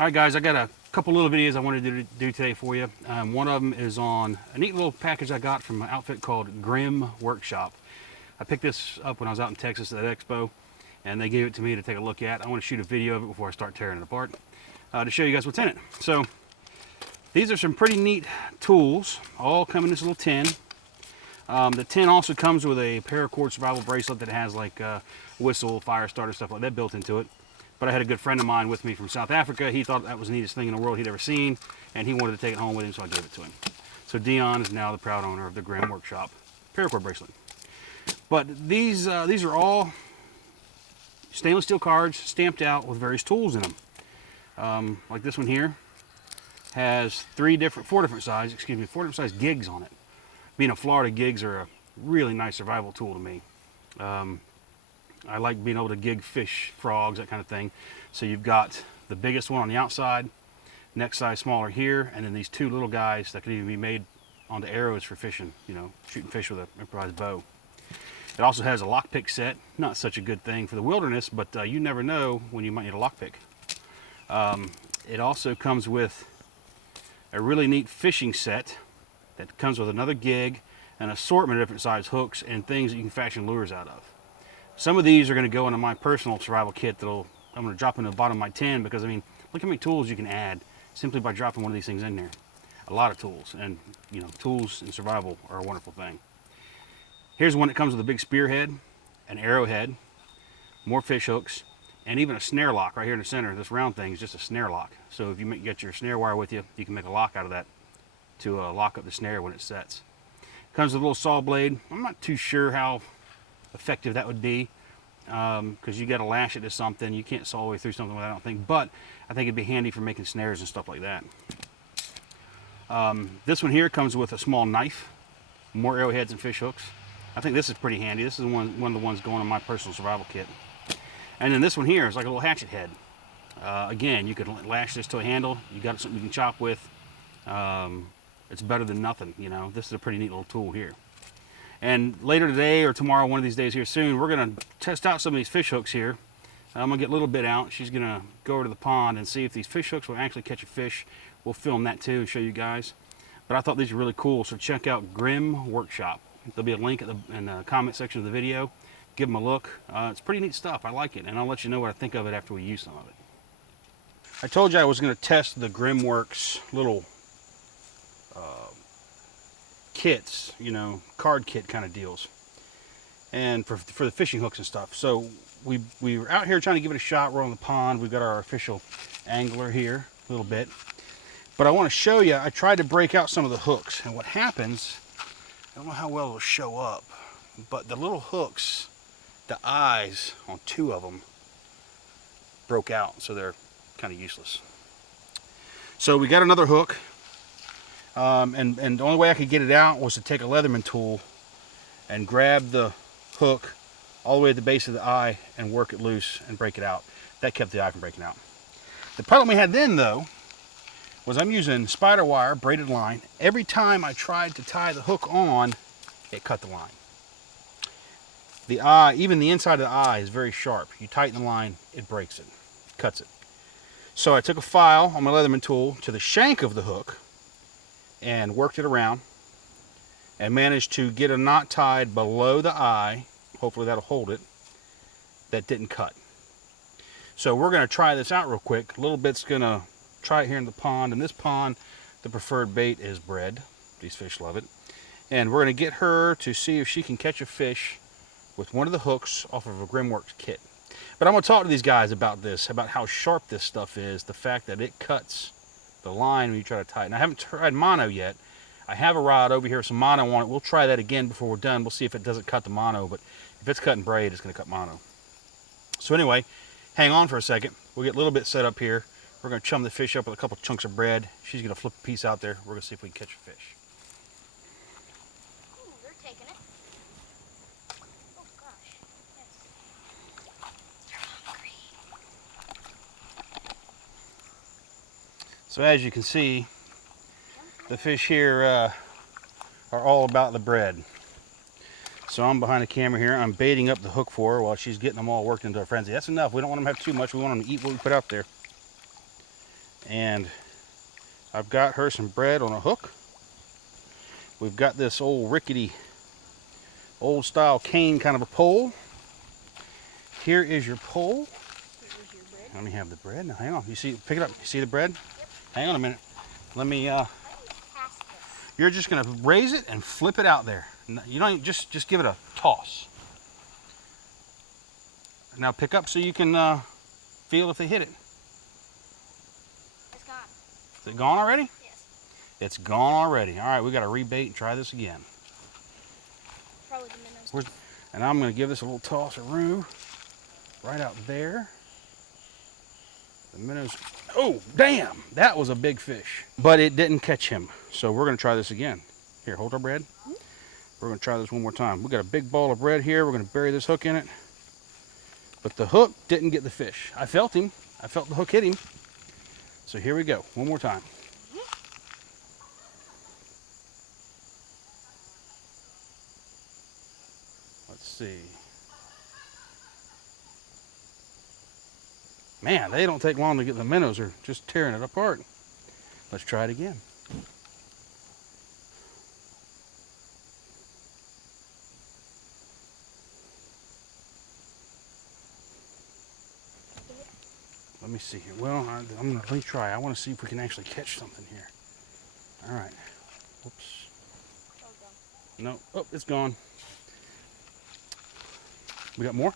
All right, guys, I got a couple little videos I wanted to do today for you. One of them is on a neat little package I got from an outfit called Grim Workshop. I picked this up when I was out in Texas at Expo, and they gave it to me to take a look at. I want to shoot a video of it before I start tearing it apart to show you guys what's in it. So these are some pretty neat tools, all come in this little tin. The tin also comes with a paracord survival bracelet that has like whistle, fire starter, stuff like that built into it. But I had a good friend of mine with me from South Africa. He thought that was the neatest thing in the world he'd ever seen, and he wanted to take it home with him, so I gave it to him. So Dion is now the proud owner of the Grim Workshop paracord bracelet. But these are all stainless steel cards stamped out with various tools in them. Like this one here has four different size gigs on it. Being a Florida, gigs are a really nice survival tool to me. I like being able to gig fish, frogs, that kind of thing. So you've got the biggest one on the outside, next size smaller here, and then these two little guys that can even be made onto arrows for fishing, you know, shooting fish with an improvised bow. It also has a lockpick set. Not such a good thing for the wilderness, but you never know when you might need a lockpick. It also comes with a really neat fishing set that comes with another gig, an assortment of different size hooks, and things that you can fashion lures out of. Some of these are going to go into my personal survival kit I'm going to drop in the bottom of my tin, because I mean, look how many tools you can add simply by dropping one of these things in there. A lot of tools, and you know, tools in survival are a wonderful thing. Here's one that comes with a big spearhead, an arrowhead, more fish hooks, and even a snare lock right here in the center. This round thing is just a snare lock. So if you get your snare wire with you, you can make a lock out of that to lock up the snare when it sets. Comes with a little saw blade. I'm not too sure how effective that would be, because you got to lash it to something. You can't saw all the way through something with that, I don't think, but I think it'd be handy for making snares and stuff like that. This one here comes with a small knife, more arrowheads and fish hooks. I think this is pretty handy. This is one of the ones going in my personal survival kit. And then this one here is like a little hatchet head. Again, you could lash this to a handle. You got something you can chop with. It's better than nothing, you know. This is a pretty neat little tool here. And later today or tomorrow, one of these days here soon, we're going to test out some of these fish hooks here. I'm going to get Little Bit out. She's going to go over to the pond and see if these fish hooks will actually catch a fish. We'll film that too and show you guys. But I thought these were really cool, so check out Grim Workshop. There'll be a link in the comment section of the video. Give them a look. It's pretty neat stuff. I like it, and I'll let you know what I think of it after we use some of it. I told you I was going to test the Grimworks little kits, you know, card kit kind of deals, and for the fishing hooks and stuff. So we were out here trying to give it a shot. We're on the pond. We've got our official angler here a little bit, but I want to show you. I tried to break out some of the hooks, and what happens, I don't know how well it'll show up, but the little hooks, the eyes on two of them broke out, so they're kind of useless. So we got another hook. And the only way I could get it out was to take a Leatherman tool and grab the hook all the way at the base of the eye and work it loose and break it out. That kept the eye from breaking out. The problem we had then, though, was I'm using spider wire, braided line. Every time I tried to tie the hook on, it cut the line. The eye, even the inside of the eye, is very sharp. You tighten the line, it breaks it, cuts it. So I took a file on my Leatherman tool to the shank of the hook and worked it around and managed to get a knot tied below the eye. Hopefully that'll hold it. That didn't cut. So we're going to try this out real quick. Little Bit's going to try it here in the pond. In this pond, the preferred bait is bread. These fish love it. And we're going to get her to see if she can catch a fish with one of the hooks off of a Grimworks kit. But I'm going to talk to these guys about this, about how sharp this stuff is, the fact that it cuts the line when you try to tie it. And I haven't tried mono yet. I have a rod over here with some mono on it. We'll try that again before we're done. We'll see if it doesn't cut the mono, but if it's cutting braid, it's going to cut mono. So anyway, hang on for a second. We'll get a little bit set up here. We're going to chum the fish up with a couple chunks of bread. She's going to flip a piece out there. We're going to see if we can catch a fish. Ooh, they're taking it. Oh gosh, yes. They're hungry. So as you can see, the fish here are all about the bread. So I'm behind the camera here. I'm baiting up the hook for her while she's getting them all worked into a frenzy. That's enough. We don't want them to have too much. We want them to eat what we put out there. And I've got her some bread on a hook. We've got this old rickety, old style cane kind of a pole. Here is your pole. Here's your bread. Let me have the bread. Now hang on. You see, pick it up. You see the bread? Yep. Hang on a minute. Let me, How do you pass this? you're just gonna raise it and flip it out there. You don't even, just give it a toss. Now pick up so you can feel if they hit it. It's gone. Is it gone already? Yes. It's gone already. All right, we got to rebait and try this again. Probably the minnows. And I'm going to give this a little toss of roux right out there. The minnows. Oh, damn! That was a big fish. But it didn't catch him. So we're going to try this again. Here, hold our bread. We're going to try this one more time. We got a big ball of bread here. We're going to bury this hook in it. But the hook didn't get the fish. I felt him. I felt the hook hit him. So here we go. One more time. Let's see. Man, they don't take long to get the minnows. They're just tearing it apart. Let's try it again. Let me see here. Well, I'm going to retry. I want to see if we can actually catch something here. All right. Whoops. No. Oh, it's gone. We got more?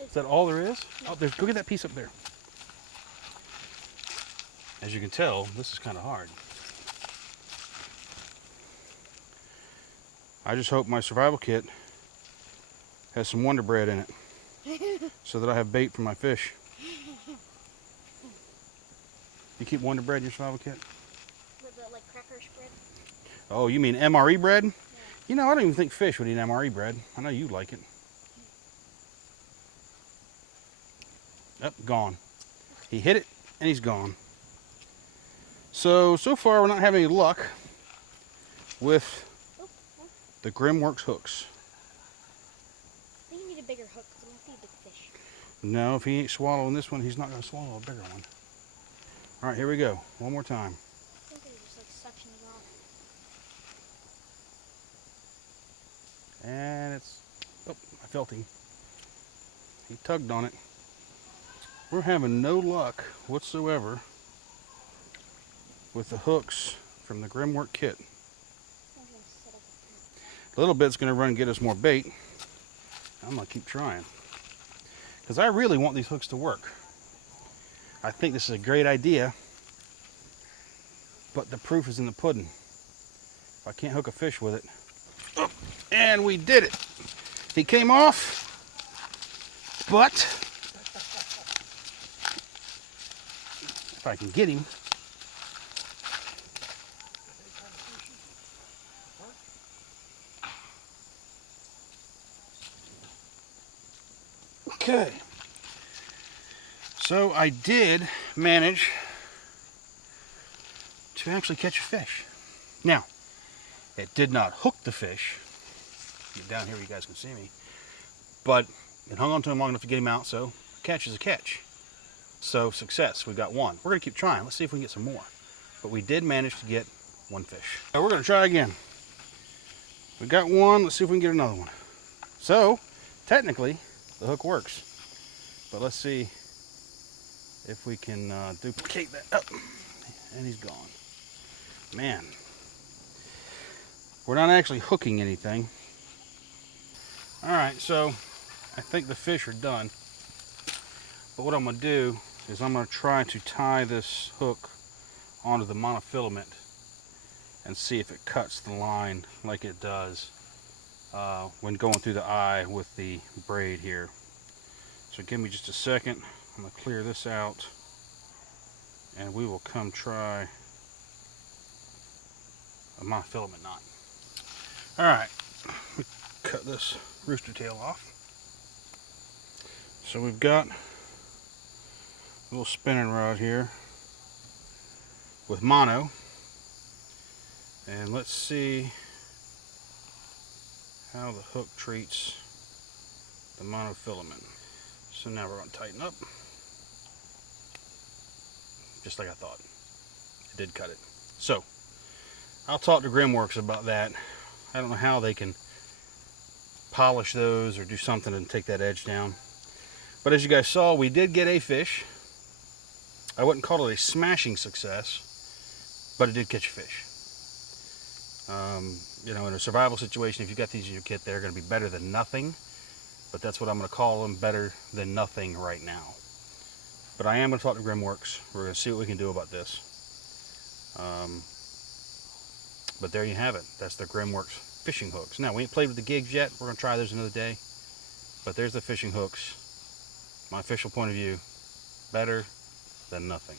Is that all there is? Oh, there's, go get that piece up there. As you can tell, this is kind of hard. I just hope my survival kit has some Wonder Bread in it so that I have bait for my fish. You keep Wonder Bread in your survival kit? With the like cracker spread. Oh, you mean MRE bread? Yeah. You know, I don't even think fish would eat MRE bread. I know you like it. Up, gone. He hit it and he's gone. So far we're not having any luck with the Grimworks hooks. I think you need a bigger hook because I'm going to feed the fish. No, if he ain't swallowing this one, he's not going to swallow a bigger one. All right, here we go. One more time. I think they're just like suctioning off. And it's, oh, I felt him. He tugged on it. We're having no luck whatsoever with the hooks from the Grimwork kit. I'm going to set up A little bit's going to run and get us more bait. I'm going to keep trying. Because I really want these hooks to work. I think this is a great idea. But the proof is in the pudding. If I can't hook a fish with it. Oh, and we did it. He came off. But if I can get him. Okay. So I did manage to actually catch a fish. Now, it did not hook the fish. Get down here where you guys can see me. But it hung on to him long enough to get him out, so a catch is a catch. So success, we've got one. We're gonna keep trying. Let's see if we can get some more. But we did manage to get one fish. So we're gonna try again. We got one, let's see if we can get another one. So, technically, the hook works. But let's see if we can duplicate that. Oh, and he's gone. Man, we're not actually hooking anything. All right, so I think the fish are done. But what I'm gonna do is I'm gonna try to tie this hook onto the monofilament and see if it cuts the line like it does when going through the eye with the braid here. So give me just a second. I'm gonna clear this out and we will come try a monofilament knot. All right, we cut this rooster tail off. So we've got a little spinning rod here with mono, and let's see how the hook treats the monofilament. So now we're going to tighten up, just like I thought. did cut it. So I'll talk to Grimworks about that. I don't know how they can polish those or do something and take that edge down. But as you guys saw, we did get a fish. I wouldn't call it a smashing success, but it did catch a fish. You know, in a survival situation, if you got these in your kit, they're going to be better than nothing. But that's what I'm going to call them, better than nothing right now. But I am going to talk to Grimworks. We're going to see what we can do about this. But there you have it. That's the Grimworks fishing hooks. Now, we ain't played with the gigs yet. We're going to try those another day. But there's the fishing hooks. My official point of view, better than nothing.